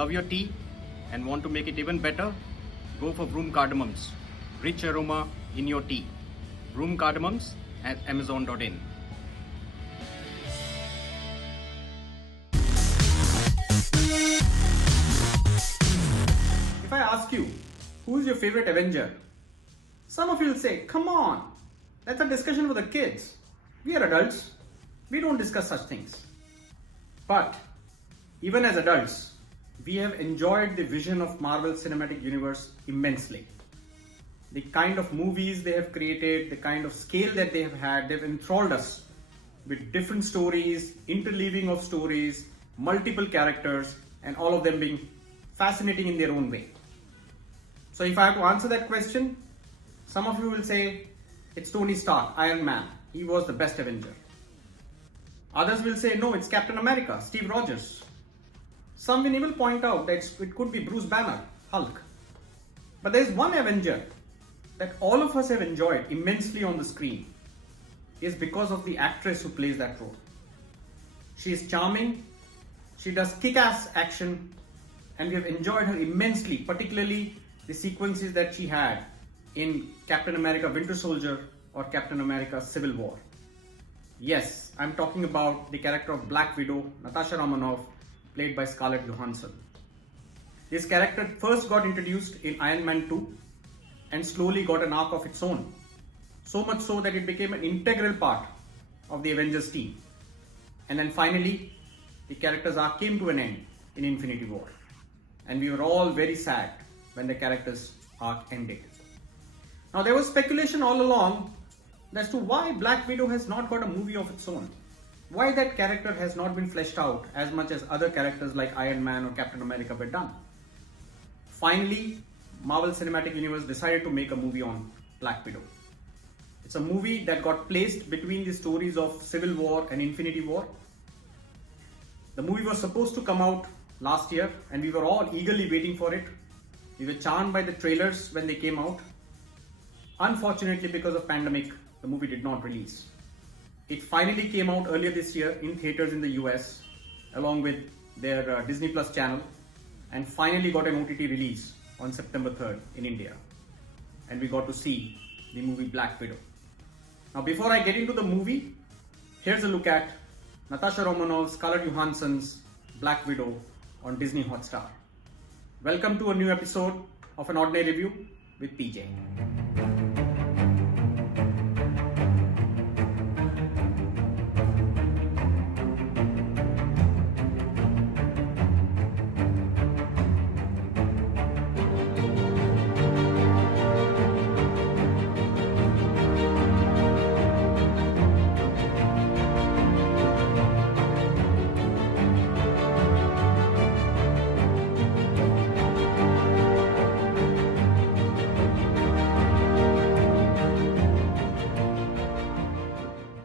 love your tea and want to make it even better, go for Vroom Cardamoms. Rich aroma in your tea. Vroom Cardamoms at amazon.in. If I ask you, who is your favorite Avenger? Some of you will say, come on, that's a discussion for the kids. We are adults. We don't discuss such things. But even as adults, we have enjoyed the vision of Marvel Cinematic Universe immensely. The kind of movies they have created, the kind of scale that they have had, they've enthralled us with different stories, interleaving of stories, multiple characters, and all of them being fascinating in their own way. So if I have to answer that question, some of you will say, it's Tony Stark, Iron Man. He was the best Avenger. Others will say, no, it's Captain America, Steve Rogers. Some will even point out that it could be Bruce Banner, Hulk. But there is one Avenger that all of us have enjoyed immensely on the screen is because of the actress who plays that role. She is charming, she does kick-ass action, and we have enjoyed her immensely, particularly the sequences that she had in Captain America Winter Soldier or Captain America Civil War. Yes, I'm talking about the character of Black Widow, Natasha Romanoff, played by Scarlett Johansson. This character first got introduced in Iron Man 2 and slowly got an arc of its own. So much so that it became an integral part of the Avengers team. And then finally, the character's arc came to an end in Infinity War. And we were all very sad when the character's arc ended. Now there was speculation all along as to why Black Widow has not got a movie of its own. Why that character has not been fleshed out as much as other characters like Iron Man or Captain America were done. Finally, Marvel Cinematic Universe decided to make a movie on Black Widow. It's a movie that got placed between the stories of Civil War and Infinity War. The movie was supposed to come out last year and we were all eagerly waiting for it. We were charmed by the trailers when they came out. Unfortunately, because of pandemic, the movie did not release. It finally came out earlier this year in theaters in the US along with their Disney Plus channel and finally got an OTT release on September 3rd in India. And we got to see the movie Black Widow. Now before I get into the movie, here's a look at Natasha Romanoff, Scarlett Johansson's Black Widow on Disney Hotstar. Welcome to a new episode of An Ordinary Review with PJ.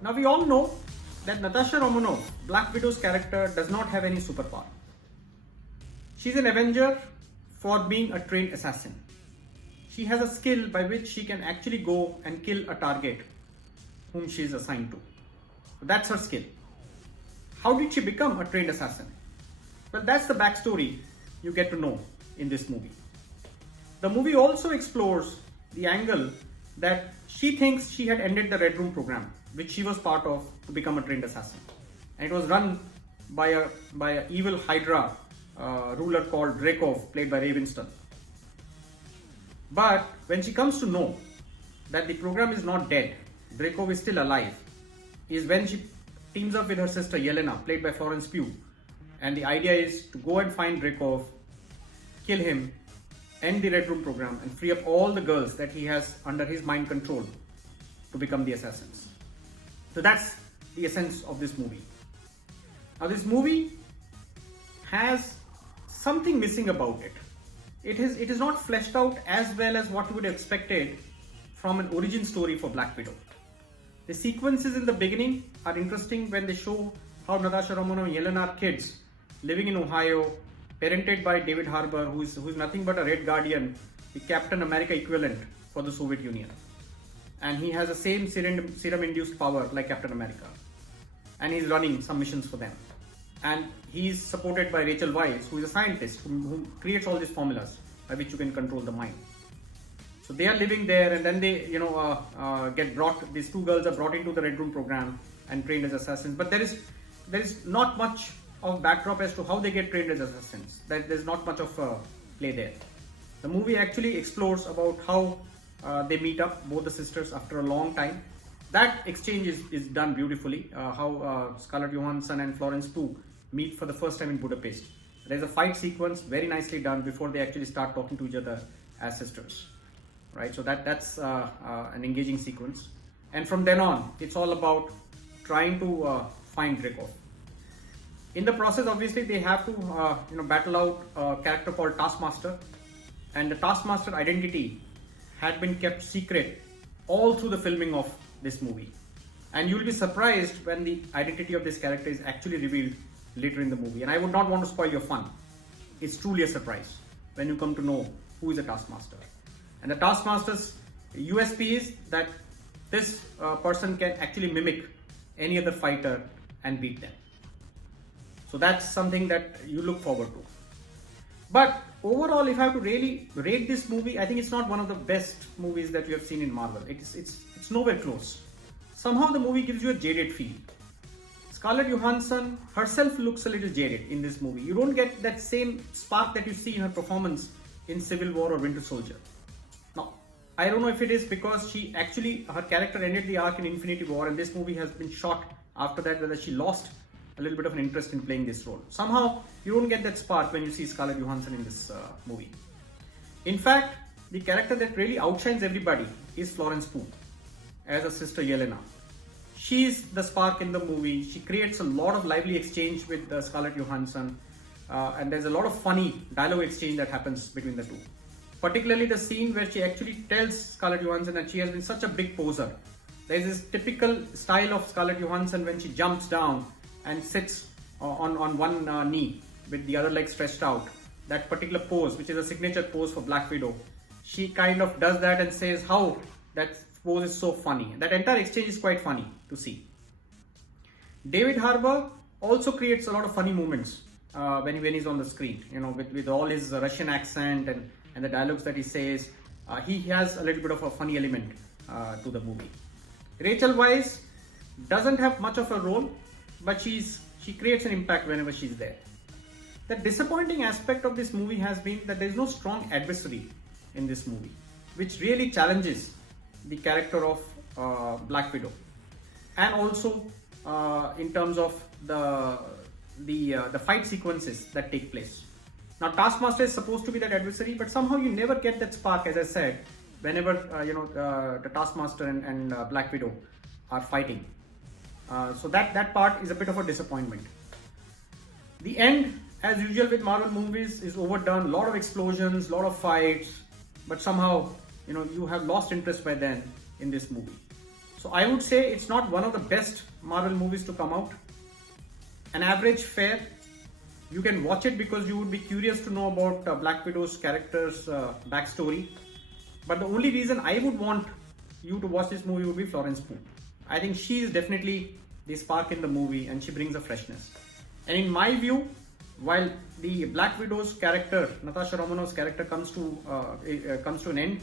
Now we all know that Natasha Romanoff, Black Widow's character, does not have any superpower. She's an Avenger for being a trained assassin. She has a skill by which she can actually go and kill a target whom she is assigned to. That's her skill. How did she become a trained assassin? Well, that's the backstory you get to know in this movie. The movie also explores the angle that she thinks she had ended the Red Room program, which she was part of to become a trained assassin. And it was run by a evil Hydra ruler called Dreykov, played by Ray Winstone. But when she comes to know that the program is not dead, Dreykov is still alive, is when she teams up with her sister Yelena, played by Florence Pugh. And the idea is to go and find Dreykov, kill him, end the Red Room program, and free up all the girls that he has under his mind control to become the assassins. So that's the essence of this movie. Now this movie has something missing about it. It is not fleshed out as well as what you would have expected from an origin story for Black Widow. The sequences in the beginning are interesting when they show how Natasha Romanoff and Yelena are kids living in Ohio, parented by David Harbour, who's nothing but a Red Guardian, the Captain America equivalent for the Soviet Union. And he has the same serum-induced power like Captain America. And he's running some missions for them. and he's supported by Rachel Weisz, who is a scientist who creates all these formulas by which you can control the mind. So they are living there, and then they, get brought. These two girls are brought into the Red Room program and trained as assassins. But there is not much of backdrop as to how they get trained as assassins. There's not much of play there. The movie actually explores about how they meet up, both the sisters, after a long time. That exchange is done beautifully. How Scarlett Johansson and Florence Pugh meet for the first time in Budapest. There's a fight sequence very nicely done before they actually start talking to each other as sisters. Right, so that's an engaging sequence, and from then on, it's all about trying to find Dreykov. In the process, obviously, they have to battle out a character called Taskmaster, and the Taskmaster identity had been kept secret all through the filming of this movie, and you'll be surprised when the identity of this character is actually revealed later in the movie. And I would not want to spoil your fun. It's truly a surprise when you come to know who is a Taskmaster. And the Taskmaster's USP is that this person can actually mimic any other fighter and beat them. So that's something that you look forward to. But overall, if I have to really rate this movie, I think it's not one of the best movies that you have seen in Marvel. It's nowhere close. Somehow the movie gives you a jaded feel. Scarlett Johansson herself looks a little jaded in this movie. You don't get that same spark that you see in her performance in Civil War or Winter Soldier. Now, I don't know if it is because her character ended the arc in Infinity War, and this movie has been shot after that, whether she lost a little bit of an interest in playing this role. Somehow, you don't get that spark when you see Scarlett Johansson in this movie. In fact, the character that really outshines everybody is Florence Pugh as a sister Yelena. She's the spark in the movie. She creates a lot of lively exchange with Scarlett Johansson, and there's a lot of funny dialogue exchange that happens between the two. Particularly the scene where she actually tells Scarlett Johansson that she has been such a big poser. There's this typical style of Scarlett Johansson when she jumps down and sits on one knee with the other leg stretched out. That particular pose, which is a signature pose for Black Widow, she kind of does that and says how that pose is so funny. That entire exchange is quite funny to see. David Harbour also creates a lot of funny moments when he's on the screen. With all his Russian accent and the dialogues that he says, he has a little bit of a funny element to the movie. Rachel Weisz doesn't have much of a role, but she creates an impact whenever she's there. The disappointing aspect of this movie has been that there is no strong adversary in this movie, which really challenges the character of Black Widow, and also in terms of the fight sequences that take place. Now, Taskmaster is supposed to be that adversary, but somehow you never get that spark, as I said, whenever the Taskmaster and Black Widow are fighting. So that part is a bit of a disappointment. The end, as usual with Marvel movies, is overdone. A lot of explosions, a lot of fights, but somehow you have lost interest by then in this movie. So I would say it's not one of the best Marvel movies to come out. An average fare. You can watch it because you would be curious to know about Black Widow's character's backstory. But the only reason I would want you to watch this movie would be Florence Pugh. I think she is definitely the spark in the movie, and she brings a freshness. And in my view, while the Black Widow's character, Natasha Romanoff's character, comes to an end,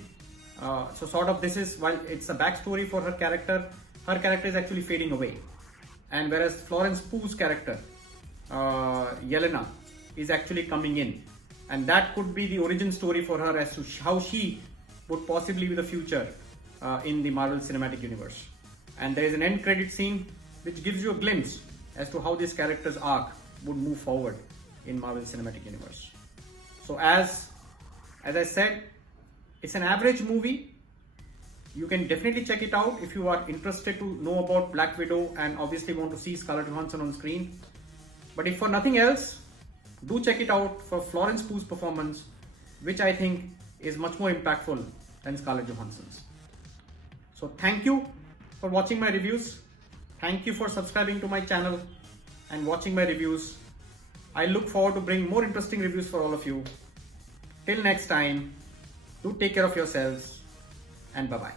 so sort of this is, while it's a backstory for her character is actually fading away. And whereas Florence Pugh's character, Yelena, is actually coming in, and that could be the origin story for her as to how she would possibly be the future in the Marvel Cinematic Universe. And there is an end credit scene which gives you a glimpse as to how this character's arc would move forward in Marvel Cinematic Universe. So as I said, it's an average movie. You can definitely check it out if you are interested to know about Black Widow and obviously want to see Scarlett Johansson on screen. But if for nothing else, do check it out for Florence Pugh's performance, which I think is much more impactful than Scarlett Johansson's. So thank you for watching my reviews. Thank you for subscribing to my channel and watching my reviews. I look forward to bring more interesting reviews for all of you. Till next time, do take care of yourselves, and bye-bye.